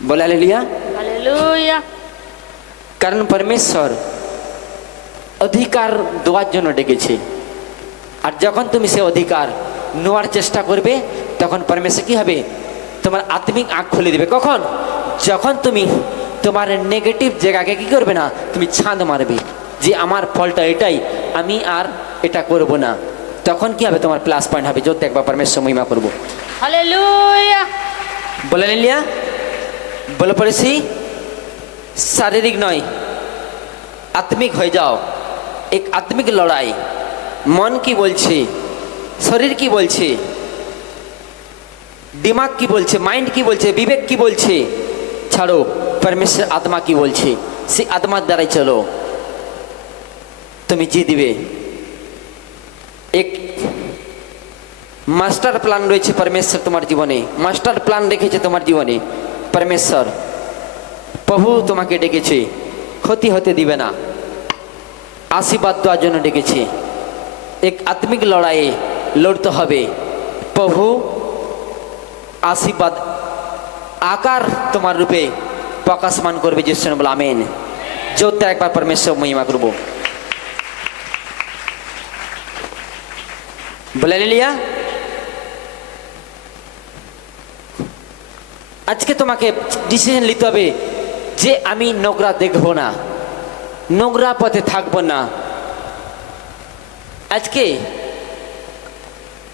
बोला ले लिया হালেলুয়া কারণ পরমেশ্বর অধিকার দেওয়ার জন্য ডেকেছে আর যখন তুমি সে অধিকার নেওয়ার চেষ্টা করবে তখন পরমেশ্বর কি হবে তোমার আত্মিক আঁখ খুলে দিবে কখন যখন তুমি তোমার নেগেটিভ জায়গাকে কি করবে না তুমি ছাঁদ মারবে যে আমার ফলটা এটাই আমি আর এটা করব না তখন কি হবে তোমার প্লাস পয়েন্ট হবে যদি একবার পরমেশ্বর মহিমা করবো হালেলুয়া বলে লিয়া বলে পড়েছি, শারীরিক নয়, আত্মিক হয়ে যাও। এক আত্মিক লড়াই। মন কি বলছে, শরীর কি বলছে, দিমাগ কি বলছে, মাইন্ড কি বলছে, বিবেক কি বলছে, ছাড়ো, পরমেশ্বর আত্মা কি বলছে সেই আত্মার দ্বারাই চলো। তুমি জিতবে এক মাস্টার প্ল্যান রয়েছে পরমেশ্বর তোমার জীবনে, মাস্টার প্ল্যান রেখেছে তোমার জীবনে। পরমেশ্বর, প্রভু তোমাকে ডেকেছে, ক্ষতি হতে দিবে না। আশীর্বাদ দেওয়ার জন্য ডেকেছে। এক আত্মিক লড়াইয়ে লড়তে হবে। প্রভু, আশীর্বাদ আকার তোমার রূপে প্রকাশমান করবে, যে বলে আমেন। যোদ্ধা একবার পরমেশ্বর মহিমা করব। বলে লিয়া আজকে তোমাকে ডিসিশন নিতে হবে যে আমি নোংরা দেখব না, নোংরা পথে থাকব না। আজকে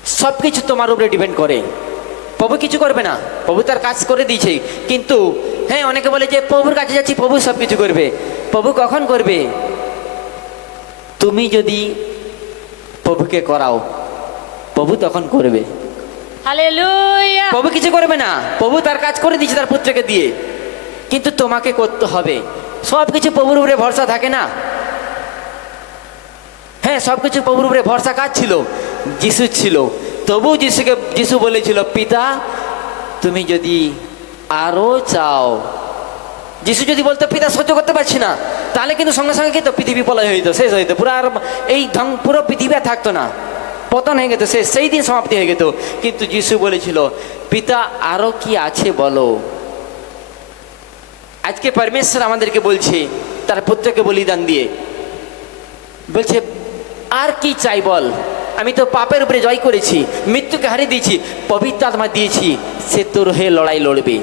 সব কিছু তোমার উপরে ডিপেন্ড করে। প্রভু কিছু করবে না, প্রভু তার কাজ করে দিয়েছে। কিন্তু হ্যাঁ অনেকে বলে যে প্রভুর কাছে যাচ্ছি, প্রভু সব কিছু করবে। প্রভু কখন করবে? তুমি যদি প্রভুকে করাও, প্রভু তখন করবে। প্রভু কিছু করবে না। প্রভু তার কাজ করে দিয়েছে তার পুত্রকে দিয়ে। কিন্তু তোমাকে করতে হবে। সব কিছু প্রভুর উপরে ভরসা থাকে না? হ্যাঁ সব কিছু প্রভুর উপরে ভরসা কাজ ছিল? যিশু ছিল। তবু যিশুকে, যিশু বলেছিল, পিতা, তুমি যদি আরও চাও। যিশু যদি বলতো, পিতা, সহ্য করতে পারছি না। তাহলে কিন্তু সঙ্গে সঙ্গে কিন্তু পৃথিবী পলয় যেত শেষ হইতো। পুরো আর এই ধ্বং, পুরো পৃথিবী থাকতো না। পতন হয়ে যেত সে সেই দিন সমাপ্তি হয়ে যেত কিন্তু যিশু বলেছিল, পিতা, আরও কি আছে বলো? আজকে পরমেশ্বর আমাদেরকে বলছে, তার পুত্রকে বলিদান দিয়ে। বলছে, আর কি চাই বল? আমি তো পাপের উপরে জয় করেছি, মৃত্যুকে হারিয়ে দিয়েছি, পবিত্র আত্মা দিয়েছি, সে তোর হয়ে লড়াই লড়বে।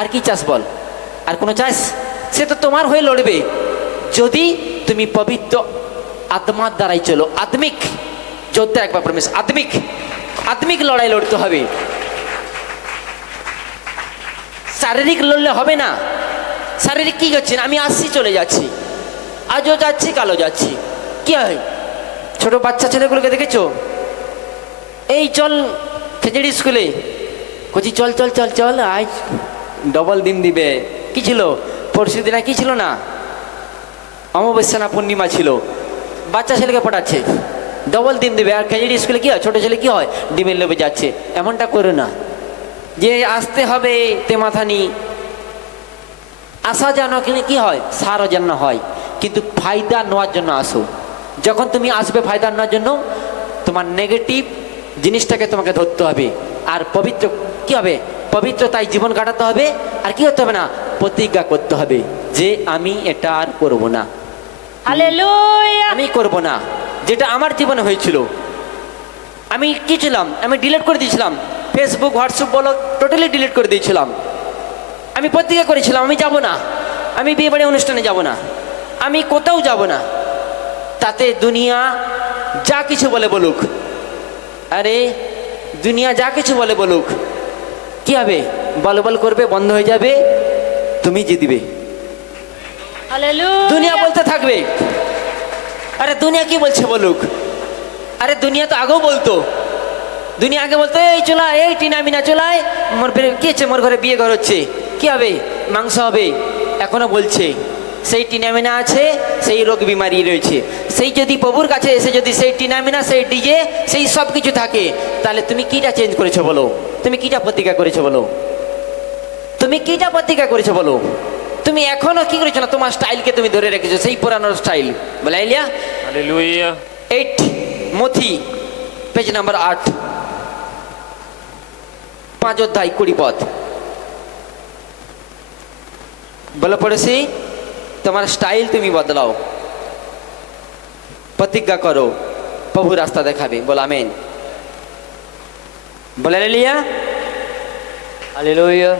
আর কি চাস বল? আর কোনো চাস? সে তো তোমার হয়ে লড়বে। যদি তুমি পবিত্র আত্মার দ্বারাই চলো, আত্মিক যোদ্ধা একবার প্রমেশ আত্মিক আত্মিক লড়াই লড়তে হবে শারীরিক লড়লে হবে না শারীরিক কি হচ্ছে না আমি আসছি চলে যাচ্ছি আজও যাচ্ছি কালো যাচ্ছি কি হয় ছোট বাচ্চা ছেলেগুলোকে দেখেছ এই চল খেজড়ি স্কুলে কচি চল চল চল চল আজ ডবল দিন দিবে কি ছিল পরশু দিনে কি ছিল না অমাবস্যা না পূর্ণিমা ছিল বাচ্চা ছেলেকে পড়াচ্ছে ডবল দিন দেবে। আর খেজড়ি স্কুলে কি হয়? ছোট ছেলে কি হয়? ডিমের লোভে যাচ্ছে। এমনটা করো না। যে আসতে হবে তে মাথা নি আসা যেন কিনে কি হয়? সারও যেন হয়। কিন্তু ফায়দা নেওয়ার জন্য আসো। যখন তুমি আসবে ফায়দা নেওয়ার জন্য তোমার নেগেটিভ জিনিসটাকে তোমাকে ধরতে হবে। আর পবিত্র কি হবে? পবিত্রতায় জীবন কাটাতে হবে। আর কি করতে হবে না? প্রতিজ্ঞা করতে হবে যে আমি এটা আর করব না। আমি করব না। যেটা আমার জীবনে হয়েছিল। আমি কি ছিলাম? আমি ডিলিট করে দিয়েছিলাম। ফেসবুক হোয়াটসঅ্যাপ বলো টোটালি ডিলিট করে দিয়েছিলাম। আমি প্রতিজ্ঞা করেছিলাম আমি যাব না। আমি বিয়ে বাড়ি অনুষ্ঠানে যাব না। আমি কোথাও যাব না। তাতে দুনিয়া যা কিছু বলে বলুক। আরে দুনিয়া যা কিছু বলে বলুক। কি হবে? বল বল করবে বন্ধ হয়ে যাবে। তুমি জিতবে। দুনিয়া বলতে থাকবে। আরে দুনিয়া কি বলছে বলুক? আরে দুনিয়া তো আগেও বলতো। দুনিয়া আগে বলতো, এই চলা এই টিনা মিনা চলায়, মোর কি হচ্ছে, মোর ঘরে বিয়ে ঘর হচ্ছে। কি হবে? মাংস হবে? এখনও বলছে, সেই টিনামিনা আছে, সেই রোগ বিমারি রয়েছে। সেই যদি প্রভুর কাছে এসে যদি সেই টিনামিনা সেই ডিজে, সেই সব কিছু থাকে, তাহলে তুমি কিটা চেঞ্জ করেছ বলো? তুমি কিটা প্রতিজ্ঞা করেছ বলো? তুমি কিটা প্রতিজ্ঞা করেছ বলো? তুমি এখনও কি করেছ না? তোমার স্টাইলকে তুমি ধরে রেখেছো? সেই পুরানো স্টাইল বলে আইলিয়া. এইট মথি পেজ নাম্বার আট। পাঁচ অধ্যায় কুড়ি পথ বলো পড়েছি তোমার স্টাইল তুমি বদলাও। প্রতিজ্ঞা করো। প্রভু রাস্তা দেখাবে। বলো আমেন। বলে লিয়া হালেলুয়া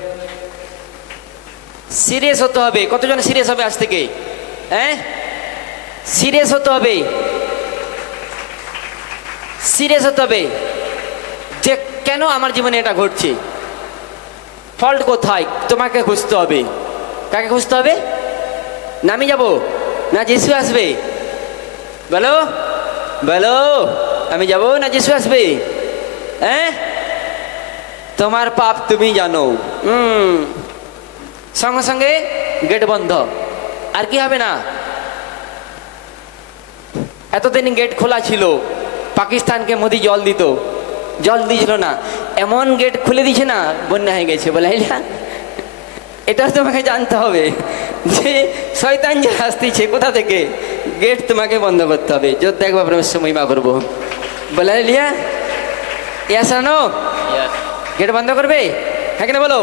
সিরিয়াস হতে হবে। কতজন সিরিয়াস হবে আজ থেকে? হ্যাঁ? সিরিয়াস হতে হবে। সিরিয়াস হতে হবে। যে কেন আমার জীবনে এটা ঘটছে? ফল্ট কোথায়? তোমাকে খুঁজতে হবে। কাকে খুঁজতে হবে? না আমি যাব? না যিশু আসবে? বলো? বলো? আমি যাব না যিশু আসবে? হ্যাঁ? তোমার পাপ তুমি জানো। হুম। সঙ্গে সঙ্গে গেট বন্ধ। আর কি হবে না? এতদিন গেট খোলা ছিল পাকিস্তানকে মোদি জল দিত। জল দিয়েছিল না। এমন গেট খুলে দিছে না বন্যা হয়ে গেছে বলে এটা তোমাকে জানতে হবে যে শয়তান যে আসতেছে কোথা থেকে? গেট তোমাকে বন্ধ করতে হবে। যদি একবার প্রবেশ মহিমা করব। বলে লিয়া? ইয়াসানো গেট বন্ধ করবে? হ্যাঁ কিনা বলো?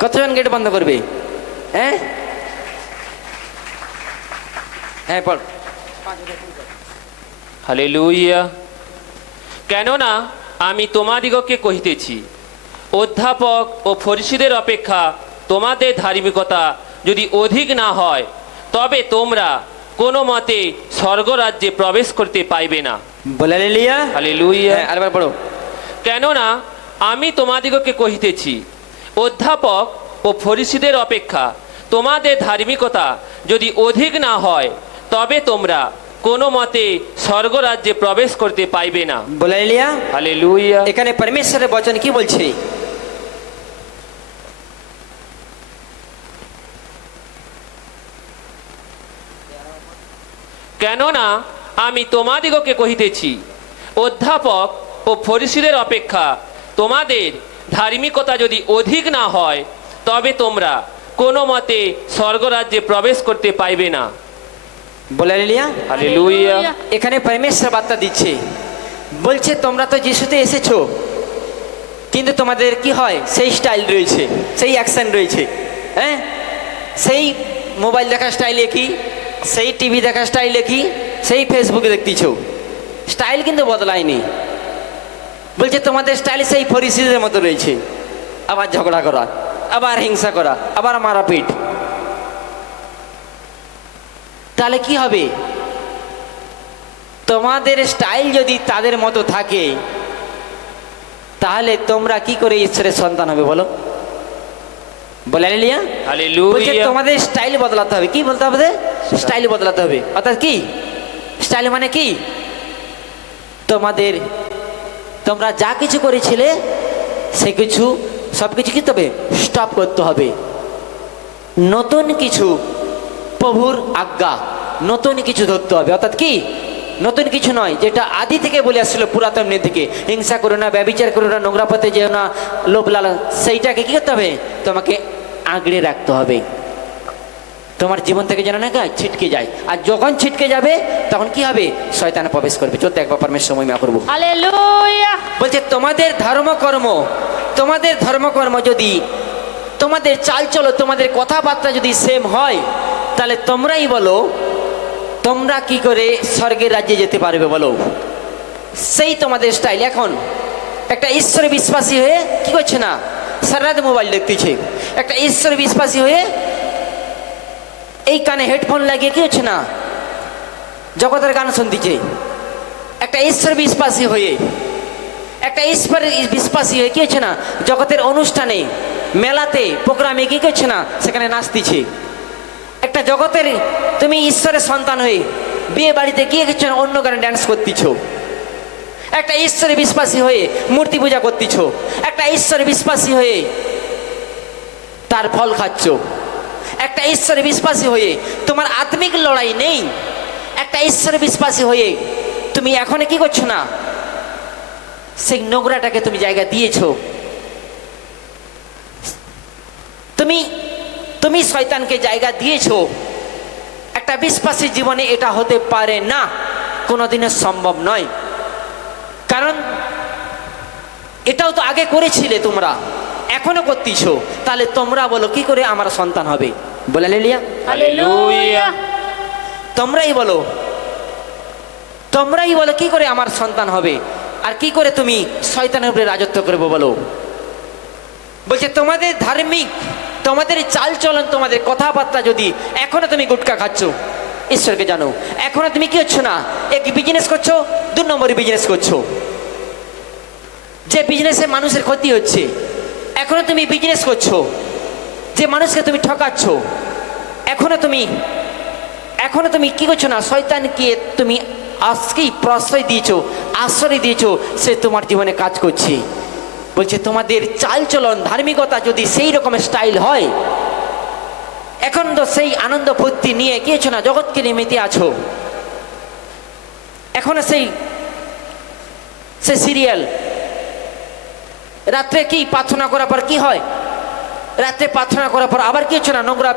কতজন গেট বন্ধ করবে? হ্যাঁ? হ্যাঁ পড় হালেলুইয়া কেননা আমি তোমাদিগকে কহিতেছি অধ্যাপক ও ফরিসিদের অপেক্ষা তোমাদের ধার্মিকতা যদি অধিক না হয় তবে তোমরা কোনো মতে স্বর্গরাজ্যে প্রবেশ করতে পাইবে না। হ্যাঁ কেননা আমি তোমাদিগকে কহিতেছি অধ্যাপক ও ফরিসিদের অপেক্ষা তোমাদের ধার্মিকতা যদি অধিক না হয় তবে তোমরা কোনো মতে স্বর্গরাজ্যে প্রবেশ করতে পাইবে না। এখানে পরমেশ্বরের বচন কি বলছে? কেননা আমি তোমাদিগকে কহিতেছি অধ্যাপক ও ফরিসিদের অপেক্ষা তোমাদের ধার্মিকতা যদি অধিক না হয় তবে তোমরা কোনো মতে স্বর্গরাজ্যে প্রবেশ করতে পাইবে না। এখানে পরমেশ্বর বার্তা দিচ্ছে। বলছে তোমরা তো যিশুতে এসেছ কিন্তু তোমাদের কি হয়? সেই স্টাইল রয়েছে সেই অ্যাকশন রয়েছে হ্যাঁ? সেই মোবাইল দেখার স্টাইলে কি? সেই টিভি দেখার স্টাইলে কি? সেই ফেসবুকে দেখতেছ। স্টাইল কিন্তু বদলায়নি। বলছে তোমাদের স্টাইল সেই পরিস্থিতির মতো রয়েছে। আবার ঝগড়া করা আবার হিংসা করা আবার মারাপিট। তাহলে কি হবে? তোমাদের স্টাইল যদি তাদের মতো থাকে তাহলে তোমরা কি করে ঈশ্বরের সন্তান হবে বলো? বলে তোমাদের স্টাইল বদলাতে হবে। কি বলতে হবে? স্টাইল বদলাতে হবে। অর্থাৎ কি? স্টাইল মানে কি? তোমাদের তোমরা যা কিছু করেছিলে, সে কিছু, সব কিছু কি তবে স্টপ করতে হবে। নতুন কিছু প্রভুর আজ্ঞা, নতুন কিছু ধরতে হবে। অর্থাৎ কি? নতুন কিছু নয়, যেটা আদি থেকে বলে আসছিল পুরাতন নিয়ে থেকে হিংসা করো না, ব্যবিচার করো না, নোংরা পথে যেও না, লোভ লালা সেইটাকে কি করতে হবে? তোমাকে আঁকড়ে রাখতে হবে। তোমার জীবন থেকে যেন না গায়ে ছিটকে যায়। আর যখন ছিটকে যাবে তখন কি হবে? শয়তানে প্রবেশ করবে। চোদ্দ একবার পরমেশ্বর সময় মা করব। বলছে তোমাদের ধর্মকর্ম তোমাদের ধর্মকর্ম যদি তোমাদের চালচলো তোমাদের কথাবার্তা যদি সেম হয় তাহলে তোমরাই বলো তোমরা কি করে স্বর্গের রাজ্যে যেতে পারবে বলো? সেই তোমাদের স্টাইল এখন একটা ঈশ্বরে বিশ্বাসী হয়ে কি করছে না? সারা রাত মোবাইল দেখতেছে। একটা ঈশ্বরে বিশ্বাসী হয়ে এই কানে হেডফোন লাগিয়ে কি হচ্ছে না? জগতের গান শুনতেছে। একটা ঈশ্বর বিশ্বাসী হয়ে, একটা ঈশ্বর বিশ্বাসী হয়ে কি হচ্ছে না? জগতের অনুষ্ঠানে, মেলাতে, প্রোগ্রামে কি করছে না? সেখানে নাচতেছে। একটা জগতের তুমি ঈশ্বরের সন্তান হয়ে বিয়ে বাড়িতে গিয়ে না? অন্য গানে ড্যান্স করতেছ। একটা ঈশ্বরে বিশ্বাসী হয়ে মূর্তি পূজা করতেছ। একটা ঈশ্বরে বিশ্বাসী হয়ে তার ফল খাচ্ছ। একটা ঈশ্বরে বিশ্বাসী হয়ে তোমার আত্মিক লড়াই নেই। একটা ঈশ্বরে বিশ্বাসী হয়ে তুমি এখন কি করছ না? সেই নোংরাটাকে তুমি জায়গা দিয়েছ। তুমি তুমি শয়তানকে জায়গা দিয়েছ। একটা বিশ্বাসী জীবনে এটা হতে পারে না, কোনোদিনও সম্ভব নয়। কারণ এটাও তো আগে করেছিলে তোমরা। এখনও করতেছো? তাহলে তোমরা বলো কি করে আমার সন্তান হবে? বলে লিলিয়া তোমরাই বলো। তোমরাই বলো কি করে আমার সন্তান হবে? আর কি করে তুমি শয়তানের উপরে রাজত্ব করব বলো? বলছে তোমাদের ধার্মিক তোমাদের চালচলন তোমাদের কথাবার্তা যদি এখনও তুমি গুটকা খাচ্ছ ঈশ্বরকে জানো এখনও তুমি কি হচ্ছ না? এক বিজনেস করছ দু নম্বরে বিজনেস করছ। যে বিজনেসে মানুষের ক্ষতি হচ্ছে এখনও তুমি বিজনেস করছ, যে মানুষকে তুমি ঠকাচ্ছ, এখনও তুমি এখনও তুমি কি করছ না, শয়তানকে তুমি আজকেই প্রশ্রয় দিয়েছ, আশ্রয় দিয়েছ, সে তোমার জীবনে কাজ করছে। বলছে, তোমাদের চালচলন, ধার্মিকতা যদি সেই রকমের স্টাইল হয়, এখন তো সেই আনন্দ ফুর্তি নিয়ে গিয়েছো না, জগৎকে নিয়ে মেতে আছো। এখনও সেই, সে সিরিয়াল রাত্রে কি প্রার্থনা করার পর কি হয়? রাত্রে প্রার্থনা করার পর আবার কি হচ্ছে না? নোংরা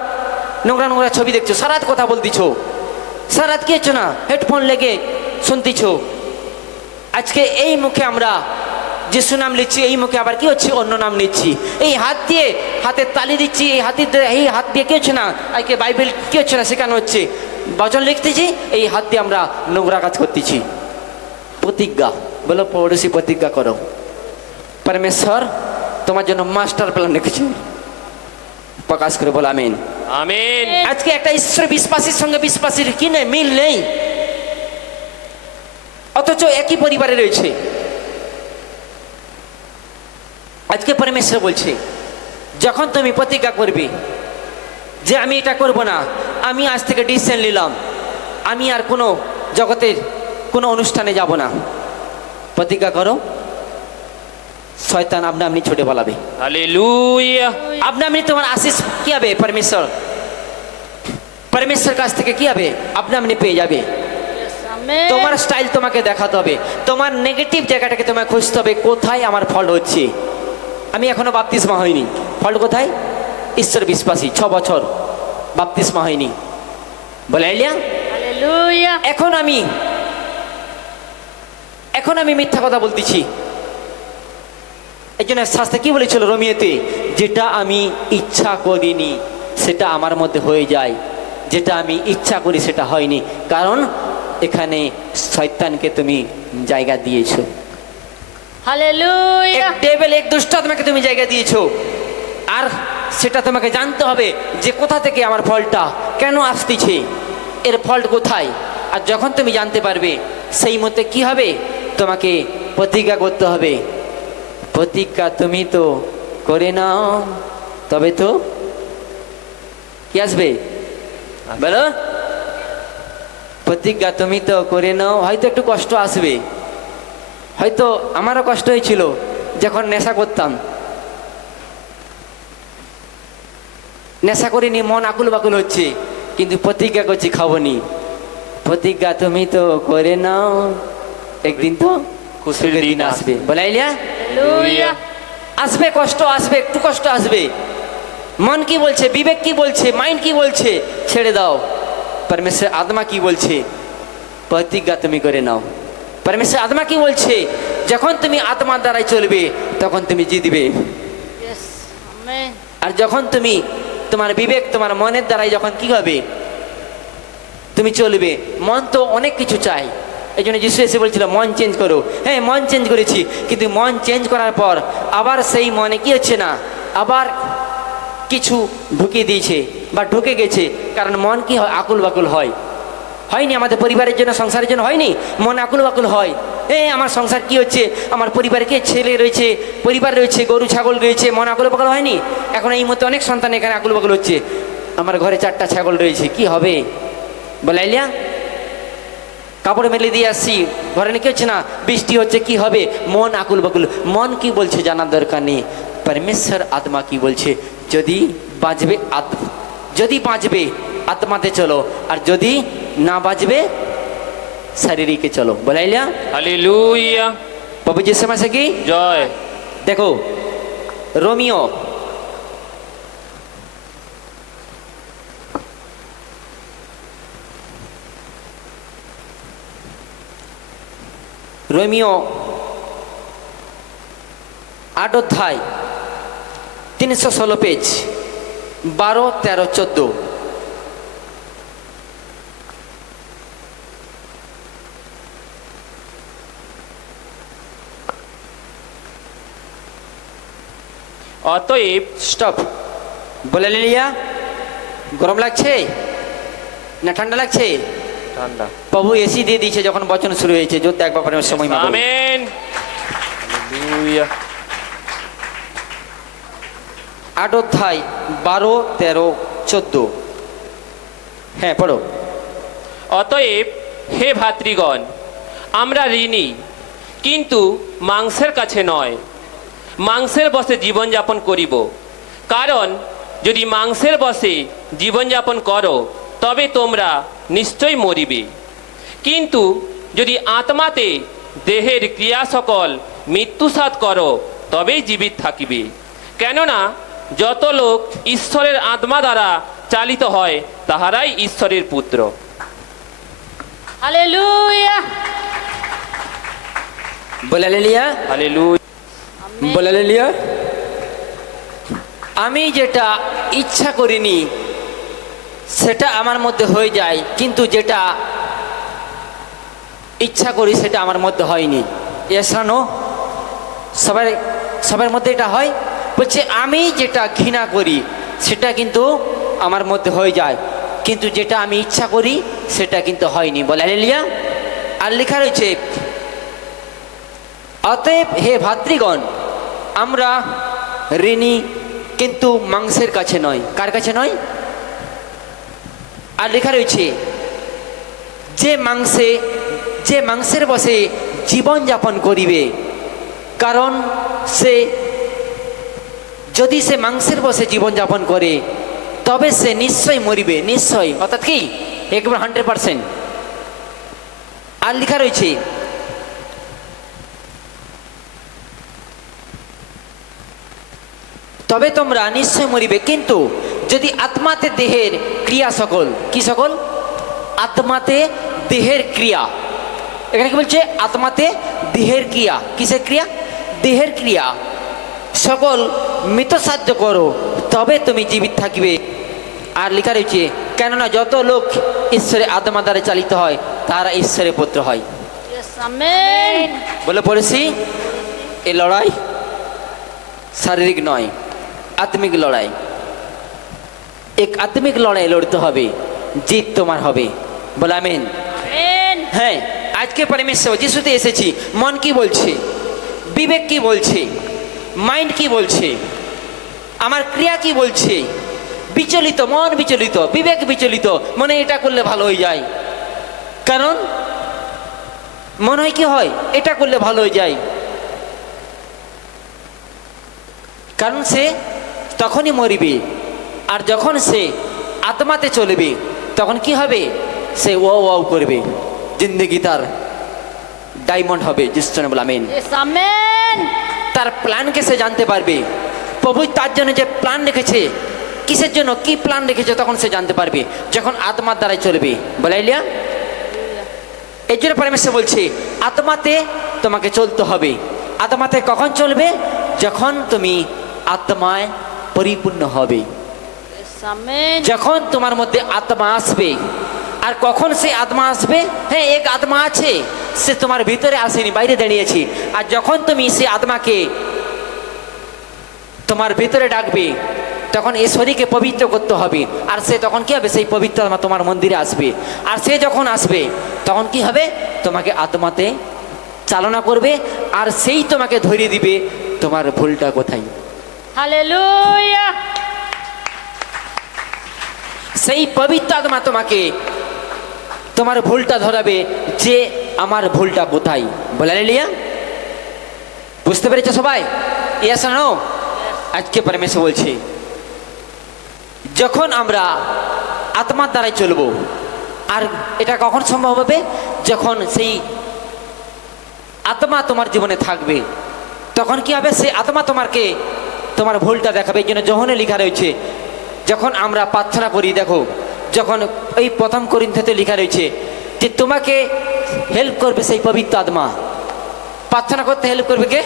নোংরা নোংরা ছবি দেখছ? সারাত কথা বলতেছ। সারাত কি হচ্ছে না? হেডফোন লেগে শুনতেছ। আজকে এই মুখে আমরা যিশু নাম নিচ্ছি, এই মুখে আবার কি হচ্ছে? অন্য নাম নিচ্ছি। এই হাত দিয়ে হাতে তালি দিচ্ছি, এই হাতে এই হাত দিয়ে কি হচ্ছে না? আজকে বাইবেল কি হচ্ছে না? শেখানো হচ্ছে। বচন লিখতেছি, এই হাত দিয়ে আমরা নোংরা কাজ করতেছি। প্রতিজ্ঞা, বলো পড়োশি, প্রতিজ্ঞা করো। পরমেশ্বর তোমার জন্য মাস্টার প্ল্যান রেখেছি প্রকাশ করে বলো আমিন আমেন আজকে একটা ঈশ্বর বিশ্বাসীর সঙ্গে বিশ্বাসীর কি নেই মিল নেই অথচ একই পরিবারে রয়েছে আজকে পরমেশ্বর বলছে যখন তুমি প্রতিজ্ঞা করবে যে আমি এটা করব না আমি আজ থেকে ডিসিশন নিলাম আমি আর কোনো জগতের কোনো অনুষ্ঠানে যাব না প্রতিজ্ঞা করো শয়তান আপনা আপনি ছুটে পালাবে। আপনা আপনি তোমার আশিস কি হবে? পরমেশ্বর পরমেশ্বর কাছ থেকে কি হবে? আপনা আপনি পেয়ে যাবে। তোমার স্টাইল তোমাকে দেখাতে হবে। তোমার নেগেটিভ জায়গাটাকে তোমায় খুঁজতে হবে কোথায় আমার ফল হচ্ছে? আমি এখনও বাপতিস্মা হয়নি ফল কোথায়? ঈশ্বর বিশ্বাসী ছ বছর বাপতিস্মা হয়নি বলে এখন আমি এখন আমি মিথ্যা কথা বলতেছি। এই জন্য শাস্ত্রে কি বলেছিল রমিয়েতে যেটা আমি ইচ্ছা করিনি সেটা আমার মধ্যে হয়ে যায়। যেটা আমি ইচ্ছা করি সেটা হয়নি। কারণ এখানে শয়তানকে তুমি জায়গা দিয়েছ। এক টেবিল এক দুষ্টাত্মাকে তুমি জায়গা দিয়েছ। আর সেটা তোমাকে জানতে হবে যে কোথা থেকে আমার ফলটা কেন আসতেছে। এর ফল কোথায়? আর যখন তুমি জানতে পারবে সেই মতে কি হবে? তোমাকে প্রতিজ্ঞা করতে হবে। প্রতিজ্ঞা তুমি তো করে নাও তবে তো কি আসবে? বলো। প্রতিজ্ঞা তুমি তো করে নাও হয়তো একটু কষ্ট আসবে। হয়তো আমারও কষ্ট হয়েছিল যখন নেশা করতাম। নেশা করিনি মন আকুল বাকুল হচ্ছে কিন্তু প্রতিজ্ঞা করছি খাবনি। প্রতিজ্ঞা তুমি তো করে নাও একদিন তো খুশির দিন আসবে। বলাইলিয়া আসবে কষ্ট আসবে একটু কষ্ট আসবে। মন কি বলছে বিবেক কি বলছে মাইন্ড কি বলছে ছেড়ে দাও। পরমেশ্বর আত্মা কি বলছে প্রতিজ্ঞা তুমি করে নাও। পরমেশ্বর আত্মা কি বলছে যখন তুমি আত্মার দ্বারাই চলবে তখন তুমি জিতবে। আর যখন তুমি তোমার বিবেক তোমার মনের দ্বারাই যখন কি হবে তুমি চলবে। মন তো অনেক কিছু চাই এই জন্য যিশু এসে বলছিল, মন চেঞ্জ করো। হ্যাঁ মন চেঞ্জ করেছি, কিন্তু মন চেঞ্জ করার পর আবার সেই মনে কি হচ্ছে না? আবার কিছু ঢুকিয়ে দিয়েছে বা ঢুকে গেছে, কারণ মন কি হয়? আকুল বাকুল হয়। হয়নি আমাদের পরিবারের জন্য, সংসারের জন্য হয়নি? মন আকুল বাকুল হয়। এ আমার সংসার কি হচ্ছে? আমার পরিবারে কে ছেলে রয়েছে, পরিবার রয়েছে, গরু, ছাগল রয়েছে, মন আকুল বাকুল হয়নি? এখন এই মতো অনেক সন্তান এখানে আকুল বাকুল হচ্ছে। আমার ঘরে চারটা ছাগল রয়েছে, কি হবে? বলাইলিয়া কাপড় মেলে দিয়ে আসছি ঘরে নাকি হচ্ছে না? বৃষ্টি হচ্ছে কি হবে? মন আকুল বাকুল। মন কি বলছে জানার দরকার নেই। পরমেশ্বর আত্মা কি বলছে? যদি বাঁচবে আত্ম যদি বাঁচবে আত্মাতে চলো। আর যদি না বাঁচবে শারীরিকে চলো। বলাইলিয়া হালেলুয়া। প্রভু যিশু মাসে কি? জয়। দেখো রোমিও রোমিও আট অধ্যায় তিনশো ষোলো পেজ বারো তেরো চোদ্দ। অতএব স্টপ। বলে লিলিয়া গরম লাগছে? না ঠান্ডা লাগছে? ঠান্ডা। প্রভু এসি দিয়ে দিয়েছে যখন বচন শুরু হয়েছে যোদ্ধা এক ব্যাপারে সময় আমেন। আট অধ্যায় বারো তেরো চোদ্দ। হ্যাঁ পড়ো। অতএব হে ভাতৃগণ আমরা ঋণী কিন্তু মাংসের কাছে নয়। মাংসের বসে জীবনযাপন করিব। কারণ যদি মাংসের বসে জীবনযাপন করো তবে তোমরা নিশ্চয়ই মরিবে। কিন্তু যদি আত্মাতে দেহের ক্রিয়া সকল মৃত্যুসাত করো তবেই জীবিত থাকিবে। কেননা যত লোক ঈশ্বরের আত্মা দ্বারা চালিত হয় তাহারাই ঈশ্বরের পুত্র। আমি যেটা ইচ্ছা করিনি সেটা আমার মধ্যে হয়ে যায় কিন্তু যেটা ইচ্ছা করি সেটা আমার মধ্যে হয়নি। এসানো সবার সবার মধ্যে এটা হয়, বলছে, আমি যেটা ঘৃণা করি, সেটা কিন্তু আমার মধ্যে হয়ে যায়। কিন্তু যেটা আমি ইচ্ছা করি, সেটা কিন্তু হয়নি। বলে লিলিয়া আর লেখা রয়েছে, অতএব হে ভাতৃগণ, আমরা ঋণী কিন্তু মাংসের কাছে নয় কার কাছে নয়? আর লেখা রয়েছে, যে মাংসে যে মাংসের বসে জীবন যাপন করিবে, কারণ সে, যদি সে মাংসের বসে জীবন যাপন করে, তবে সে নিশ্চয় মরিবে, নিশ্চয়। অর্থাৎ কি? একবার হান্ড্রেড পার্সেন্ট আর লেখা রয়েছে, তবে তোমরা নিশ্চয় মরিবে, কিন্তু যদি আত্মাতে দেহের ক্রিয়া সকল, কি সকল? আত্মাতে দেহের ক্রিয়া। এখানে কি বলছে? আত্মাতে দেহের ক্রিয়া। কিসের ক্রিয়া? দেহের ক্রিয়া। সকল মৃত সাহায্য করো তবে তুমি জীবিত থাকিবে। আর লেখা রয়েছে কেননা যত লোক ঈশ্বরের আত্মা দ্বারা চালিত হয় তারা ঈশ্বরের পুত্র হয়। বলে পড়েছি এই লড়াই শারীরিক নয় আত্মিক লড়াই। এক আত্মিক লড়াই লড়তে হবে জিত তোমার হবে। বলে আমেন. হ্যাঁ আজকে পরমেশ্বর যিশুতে এসেছি। মন কি বলছে? বিবেক কি বলছে? মাইন্ড কি বলছে? আমার ক্রিয়া কি বলছে? বিচলিত, মন বিচলিত, বিবেক বিচলিত, মনে এটা করলে ভালো হয়ে যায়। কারণ, মনে হয় কি হয়? এটা করলে ভালো হয়ে যায়। কারণ সে তখনই মরিবে, আর যখন সে আত্মাতে চলবে, তখন কি হবে? সে ও ওয়াও করবে। জিন্দগি তার ডায়মন্ড হবে Yes, Amen. তার প্ল্যানকে সে জানতে পারবে। প্রভু তার জন্য যে প্ল্যান রেখেছে কিসের জন্য কি প্ল্যান রেখেছে তখন সে জানতে পারবে যখন আত্মার দ্বারাই চলবে। বলাইলিয়া এই জন্য পরমেশ্বর বলছে আত্মাতে তোমাকে চলতে হবে। আত্মাতে কখন চলবে? যখন তুমি আত্মায় পরিপূর্ণ হবে। যখন তোমার মধ্যে আত্মা আসবে আর কখন সে আত্মা আসবে? হ্যাঁ এক আত্মা আছে। সে তোমার ভিতরে আসেনি বাইরে দাঁড়িয়েছে। আর যখন তুমি সে আত্মাকে তোমার ভিতরে ডাকবে তখন এই শরীরকে পবিত্র করতে হবে। আর সে তখন কি হবে? সেই পবিত্র আত্মা তোমার মন্দিরে আসবে। আর সে যখন আসবে তখন কি হবে? তোমাকে আত্মাতে চালনা করবে আর সেই তোমাকে ধরিয়ে দিবে তোমার ভুলটা কোথায়. সেই পবিত্র আত্মা তোমাকে তোমার ভুলটা ধরাবে যে আমার ভুলটা কোথায়? বলে লিয়া বুঝতে পেরেছ সবাই? ইয়েস নো আজকে পরমেশ্বর বলছে, যখন আমরা আত্মার দ্বারাই চলবো, আর এটা কখন সম্ভব হবে? যখন সেই আত্মা তোমার জীবনে থাকবে, তখন কি হবে? সেই আত্মা তোমাকে তোমার ভুলটা দেখাবে। এই জন্য যখনই লেখা রয়েছে, যখন আমরা প্রার্থনা করি, দেখো যখন এই প্রথম করিন্থতে লেখা রয়েছে যে তোমাকে হেল্প করবে সেই পবিত্র আত্মা। প্রার্থনা করতে হেল্প করবে কে?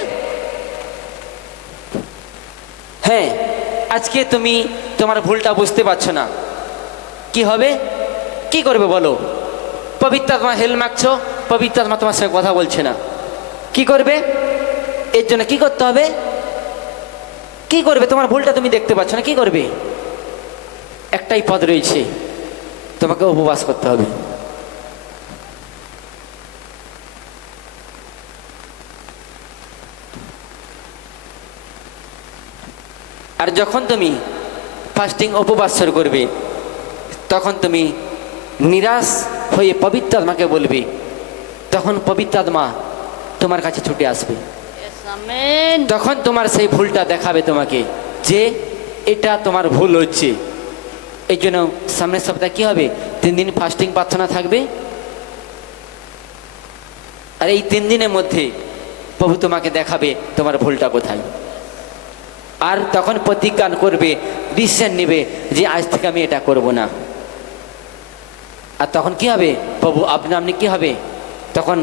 হ্যাঁ আজকে তুমি তোমার ভুলটা বুঝতে পারছ না। কি হবে? কি করবে বলো? পবিত্র আত্মা হেল মাখছো পবিত্র আত্মা তোমার সঙ্গে কথা বলছে না। কি করবে? এর জন্য কি করতে হবে? কি করবে? তোমার ভুলটা তুমি দেখতে পাচ্ছ না, কি করবে? একটাই পদ রয়েছে। তোমাকে উপবাস করতে হবে। আর যখন তুমি ফাস্টিং উপবাস শুরু করবে তখন তুমি নিরাশ হয়ে পবিত্র আত্মাকে বলবে তখন পবিত্র আত্মা তোমার কাছে ছুটে আসবে। তখন তোমার সেই ভুলটা দেখাবে তোমাকে যে এটা তোমার ভুল হচ্ছে। এই জন্য সামনের সপ্তাহে কি হবে? তিন দিন ফাস্টিং প্রার্থনা থাকবে? আর এই তিন দিনের মধ্যে প্রভু তোমাকে দেখাবে তোমার ভুলটা কোথায়। আর তখন প্রতিজ্ঞান করবে ডিসিশন নেবে যে আজ থেকে আমি এটা করব না। আর তখন কি হবে? প্রভু আপনি আপনি কি হবে? তখন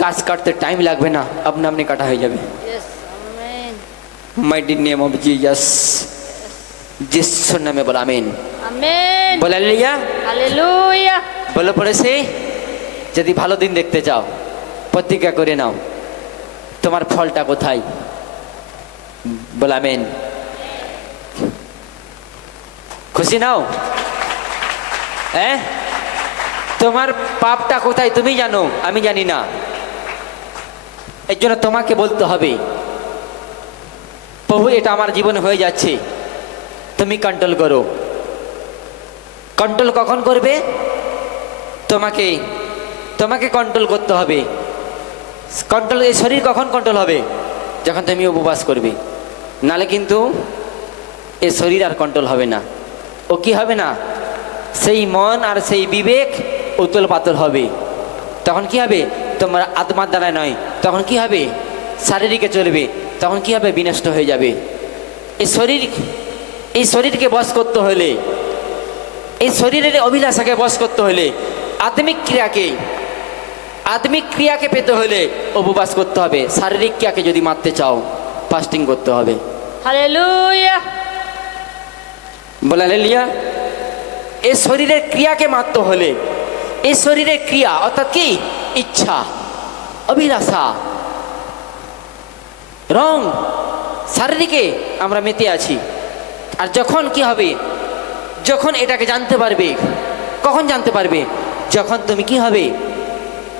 গাছ কাটতে টাইম লাগবে না আপনা আপনি কাটা হয়ে যাবে। My. Mighty name of Jesus যিশুর নামে বলো আমিন Amen. বলে লিয়া Hallelujah. বলে পড়েছে যদি ভালো দিন দেখতে চাও প্রতিজ্ঞা করে নাও তোমার ফলটা কোথায় বলে আমিন খুশি নাও হ্যাঁ তোমার পাপটা কোথায় তুমি জানো আমি জানি না এর জন্য তোমাকে বলতে হবে প্রভু এটা আমার জীবনে হয়ে যাচ্ছে। তুমি কন্ট্রোল করো। কন্ট্রোল কখন করবে? তোমাকে তোমাকে কন্ট্রোল করতে হবে। কন্ট্রোল এই শরীর কখন কন্ট্রোল হবে? যখন তুমি উপবাস করবে। নালে কিন্তু এ শরীর আর কন্ট্রোল হবে না। ও কি হবে না? সেই মন আর সেই বিবেক উতল পাতল হবে। তখন কি হবে? তোমার আত্মার দ্বারা নয়। তখন কি হবে? শারীরিকে চলবে। তখন কি হবে? বিনষ্ট হয়ে যাবে। এ শরীর এই শরীরকে বশ করতে হলে এই শরীরের অভিলাষাকে বশ করতে হলে আত্মিক ক্রিয়াকে আত্মিক ক্রিয়াকে পেতে হলে উপবাস করতে হবে। শারীরিক ক্রিয়াকে যদি মারতে চাও ফাস্টিং করতে হবে. বলে লিয়া এই শরীরের ক্রিয়াকে মারতে হলে এই শরীরের ক্রিয়া অর্থাৎ কি? ইচ্ছা অভিলাষা। রং শারীরিকে আমরা মেতে আছি। আর যখন কি হবে? যখন এটাকে জানতে পারবে, কখন জানতে পারবে? যখন তুমি কি হবে?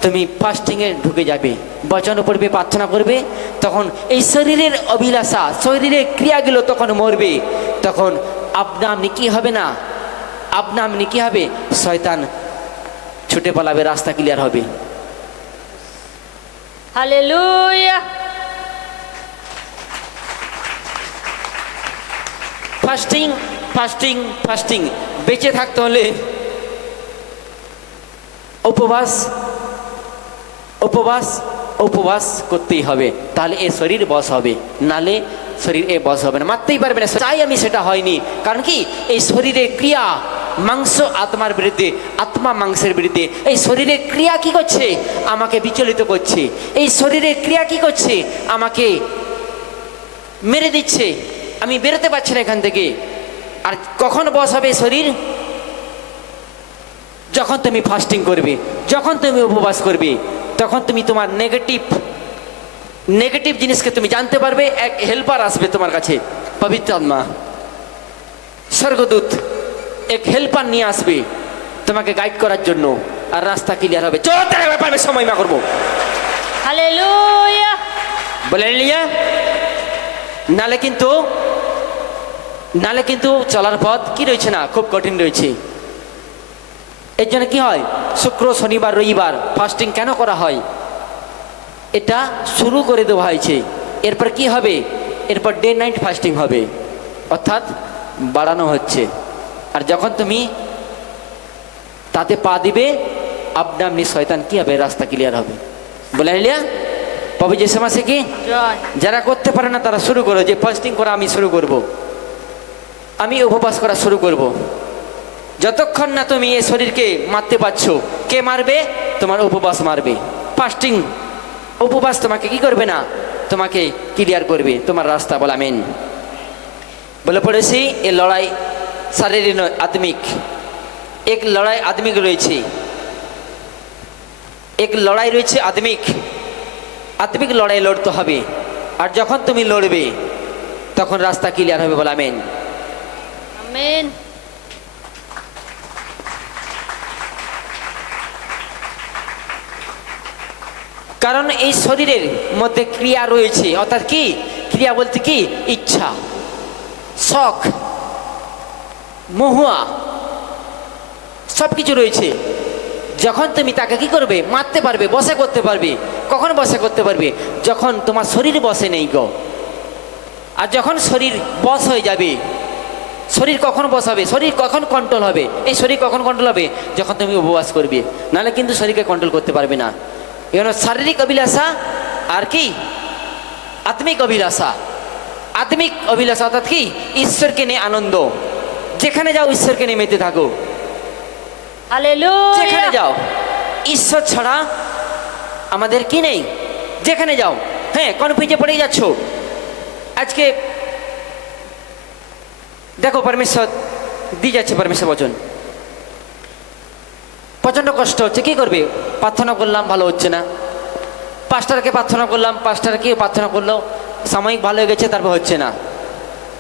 তুমি ফাস্টিংয়ে ঢুকে যাবে, বচন পড়বে, প্রার্থনা করবে, তখন এই শরীরের অভিলাষা, শরীরের ক্রিয়াগুলো তখন মরবে। তখন আপনা আপনি কি হবে না? আপনা আপনি কি হবে? শয়তান ছুটে পালাবে, রাস্তা ক্লিয়ার হবে। Hallelujah. ফাস্টিং ফাস্টিং ফাস্টিং বেঁচে থাকতে হলে উপবাস উপবাস উপবাস করতেই হবে। তাহলে এ শরীর বস হবে। নালে শরীর এ বস হবে না। মারতেই পারবে না। চাই আমি সেটা হয়নি। কারণ কি? এই শরীরের ক্রিয়া মাংস আত্মার বিরুদ্ধে, আত্মা মাংসের বিরুদ্ধে। এই শরীরের ক্রিয়া কি করছে? আমাকে বিচলিত করছে। এই শরীরের ক্রিয়া কি করছে? আমাকে মেরে দিচ্ছে। আমি বেরোতে পারছি না এখান থেকে। আর কখন বস হবে শরীর? যখন তুমি ফাস্টিং করবে যখন তুমি উপবাস করবে তখন তুমি তোমার নেগেটিভ নেগেটিভ জিনিসকে তুমি জানতে পারবে এক হেল্পার আসবে তোমার কাছে পবিত্র আত্মা। স্বর্গদূত এক হেল্পার নিয়ে আসবে তোমাকে গাইড করার জন্য আর রাস্তা ক্লিয়ার হবে। চলো তার ব্যাপারে সময় মা করব। বলে লিয়া নালে কিন্তু নালে কিন্তু চলার পথ কি রয়েছে না? খুব কঠিন রয়েছে। এর জন্য কি হয়? শুক্র শনিবার রবিবার ফাস্টিং কেন করা হয়? এটা শুরু করে দেওয়া হয়েছে। এরপর কি হবে? এরপর ডে নাইট ফাস্টিং হবে। অর্থাৎ বাড়ানো হচ্ছে। আর যখন তুমি তাতে পা দিবে আপনা আপনি শয়তান কি হবে? রাস্তা ক্লিয়ার হবে। বলে লিয়া প্রভু যে মাসে কি যারা করতে পারে না তারা শুরু করো। যে ফাস্টিং করা আমি শুরু করব। আমি উপবাস করা শুরু করব। যতক্ষণ না তুমি এই শরীরকে মারতে পারছ, কে মারবে? তোমার উপবাস মারবে। ফাস্টিং উপবাস তোমাকে কি করবে না? তোমাকে ক্লিয়ার করবে। তোমার রাস্তা বলা মেন বলে পড়েছি, এ লড়াই শারীরিক নয়, আত্মিক। এক লড়াই আত্মিক রয়েছে। এক লড়াই রয়েছে আত্মিক। আত্মিক লড়াই লড়তে হবে। আর যখন তুমি লড়বে, তখন রাস্তা ক্লিয়ার হবে বলে আমেন কারণ এই শরীরের মধ্যে ক্রিয়া রয়েছে। অর্থাৎ কি? ক্রিয়া বলতে কি? ইচ্ছা, শখ, মহুয়া সব কিছু রয়েছে। যখন তুমি তাকে কি করবে? মারতে পারবে, বসে করতে পারবে। কখন বসে করতে পারবে? যখন তোমার শরীর বসে নেই গো। আর যখন শরীর বস হয়ে যাবে শরীর কখন বসাবে শরীর কখন কন্ট্রোল হবে? এই শরীর কখন কন্ট্রোল হবে? যখন তুমি উপবাস করবে। নাহলে কিন্তু শরীরকে কন্ট্রোল করতে পারবে না। এখানে শারীরিক অভিলাষা আর কি? আত্মিক অভিলাষা। আত্মিক অভিলাষা অর্থাৎ কি? ঈশ্বরকে নিয়ে আনন্দ। যেখানে যাও ঈশ্বরকে নিয়ে মেতে থাকো। যেখানে যাও ঈশ্বর ছাড়া আমাদের কি নেই? যেখানে যাও। হ্যাঁ কনফিউজে পড়ে যাচ্ছ? আজকে দেখো পরমেশ্বর দিয়ে যাচ্ছে পরমেশ্বর বচন। প্রচণ্ড কষ্ট হচ্ছে, কি করবে? প্রার্থনা করলাম, ভালো হচ্ছে না। পাঁচটারকে প্রার্থনা করলাম পাঁচটারকে প্রার্থনা করল, সাময়িক ভালো হয়ে গেছে, তারপর হচ্ছে না।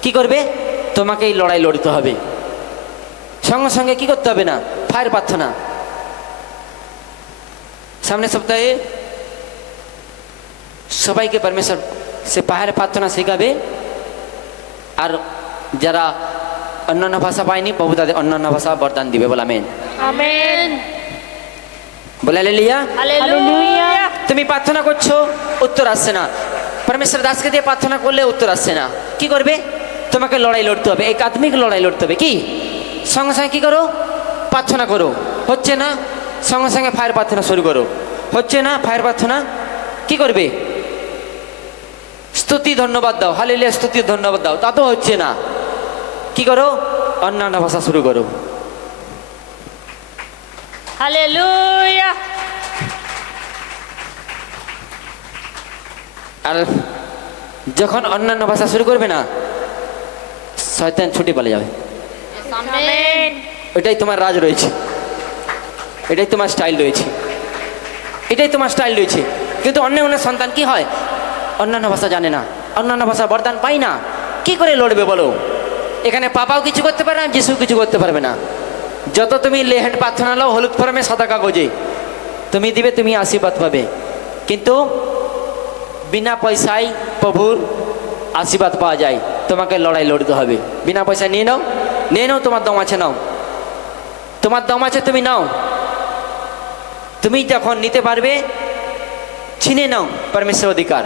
কি করবে? তোমাকে এই লড়াই লড়তে হবে। সঙ্গে সঙ্গে কি করতে হবে না? ফায়ার প্রার্থনা। সামনের সপ্তাহে সবাইকে পারমেশ্বর সে পাহাড় প্রার্থনা শেখাবে। আর যারা অন্যান্য ভাষা পায়নি প্রভু তাদের অন্যান্য ভাষা বরদান দিবে বলে আমেন। আমেন। বলে লিয়া হালেলুয়া। তুমি প্রার্থনা করছ উত্তর আসছে না। পরমেশ্বর দাসকে দিয়ে প্রার্থনা করলে উত্তর আসছে না। কি করবে? তোমাকে লড়াই লড়তে হবে একাত্মিক লড়াই লড়তে হবে কি? সঙ্গে সঙ্গে কি করো? প্রার্থনা করো। হচ্ছে না? সঙ্গে সঙ্গে ফায়ার প্রার্থনা শুরু করো। হচ্ছে না? ফায়ার প্রার্থনা কি করবে? স্তুতি ধন্যবাদ দাও। হালিলে স্তুতি ধন্যবাদ দাও। তা তো হচ্ছে না। কি করো? অন্যান্য ভাষা শুরু করো। হালেলুয়া। আর যখন অন্যান্য ভাষা শুরু করবে না শয়তান ছুটি পালিয়ে যাবে। এটাই তোমার রাজ রয়েছে। এটাই তোমার স্টাইল রয়েছে। এটাই তোমার স্টাইল রয়েছে। কিন্তু অন্য অন্য সন্তান কি হয়? অন্যান্য ভাষা জানে না। অন্যান্য ভাষা বরদান পাই না। কি করে লড়বে বলো? এখানে পাপাও কিছু করতে পারে না, যিশু কিছু করতে পারবে না। যত তুমি লেহেড প্রার্থনা লো হলুদ ফর্মে সাদা কাগজে। তুমি দিবে, তুমি আশীর্বাদ পাবে। কিন্তু বিনা পয়সায় প্রভুর আশীর্বাদ পাওয়া যায়, তোমাকে লড়াই লড়তে হবে। বিনা পয়সা নিয়ে নাও নিয়ে নাও, তোমার দম আছে নাও। তোমার দম আছে, তুমি নাও। তুমি যখন নিতে পারবে, ছিনে নাও পরমেশ্বর অধিকার।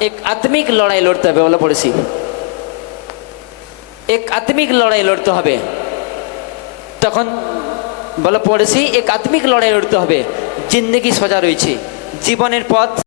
এক আত্মিক লড়াই লড়তে হবে, বলে পড়েছি। এক আত্মিক লড়াই লড়তে হবে। তখন বলে পড়েছি, এক আত্মিক লড়াই লড়তে হবে। জিন্দগি সোজা রয়েছে। জীবনের পথ